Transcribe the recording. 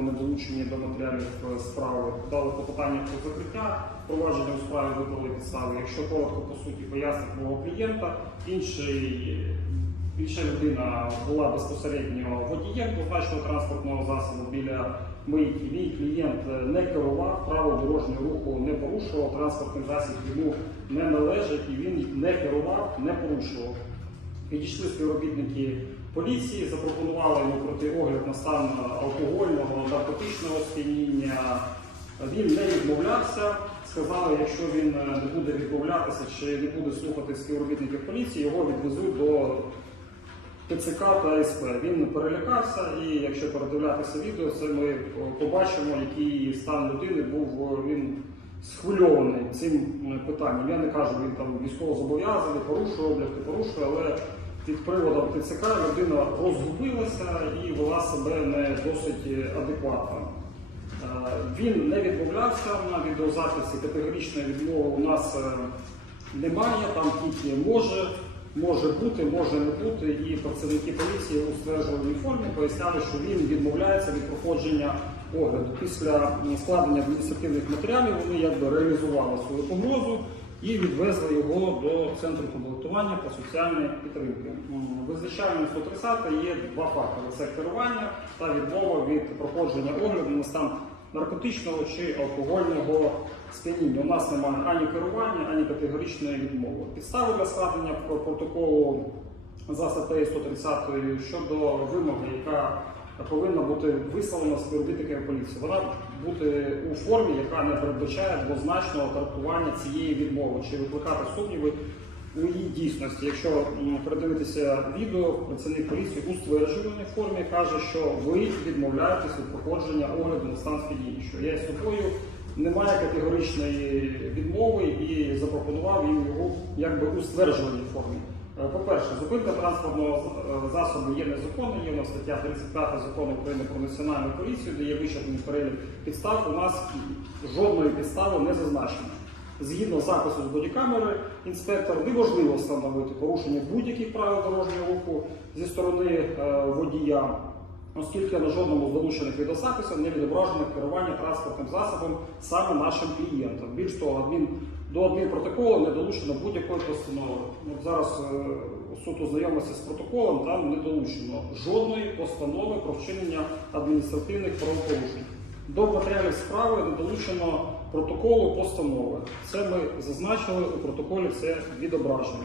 вони долучені до матеріалів е, справи, дали клопотання про закриття, провадження у справі виклали підстави. Якщо коротко по суті пояснити мого клієнта, інший. Інша людина була безпосередньо водієм позначеного транспортного засобу біля мийки. Мій клієнт е, не керував, право дорожнього руху не порушував, транспортний засіб йому не належить і він не керував, не порушував. Підійшли співробітники поліції, запропонували йому пройти огляд на стан алкогольного, наркотичного сп'яніння. Він не відмовлявся. Сказали, якщо він е, не буде відмовлятися чи не буде слухати співробітників поліції, його відвезуть до ТЦК та СП. Він перелякався, і якщо передивлятися відео, це ми е, побачимо, який стан людини був. е, Він схвильований цим питанням. Я не кажу, він там військово зобов'язаний, порушує облік, порушує, але під приводом ТЦК людина розгубилася і вела себе не досить е, адекватно. Е, Він не відмовлявся на відеозаписі, категоричної відмови у нас е, немає, там тільки може, може бути, може не бути. І працівники поліції у стверджувальній формі поясняли, що він відмовляється від проходження огляду. Після складення адміністративних матеріалів вони якби реалізували свою погрозу і відвезли його до центру комплектування та соціальної підтримки. М, Визначальним 130 є два фактори: це керування та відмова від проходження огляду на стан наркотичного чи алкогольного сп'яніння. У нас немає ані керування, ані категоричної відмови. Підстави для складення протоколу за статтею 130 щодо вимоги, яка повинна бути висловлена співробітниками поліції. Вона бути у формі, яка не передбачає двозначного трактування цієї відмови чи викликати сумніви у її дійсності. Якщо передивитися відео, працівник поліції у стверджувальній формі каже, що ви відмовляєтесь від проходження огляду на стан сп'яніння, що я з собою немає категоричної відмови і запропонував їм його якби у стверджувальній формі. Е, По-перше, зупинка транспортного е, засобу є незаконною. Є у нас стаття 35 закону України про національну поліцію, де є вичерпний перелік підстав. У нас жодної підстави не зазначено. Згідно запису з бодікамери інспектор неможливо встановити порушення будь-яких правил дорожнього руху зі сторони е, водія, оскільки на жодному з долучених відеозаписів не відображено керування транспортним засобом саме нашим клієнтам. Більш того, адмін, до адмінпротоколу не долучено будь-якої постанови. От зараз е, суд ознайомився з протоколом, там не долучено жодної постанови про вчинення адміністративних правопорушень. До матеріалів справи не долучено протоколу постанови. Це ми зазначили у протоколі, це відображено.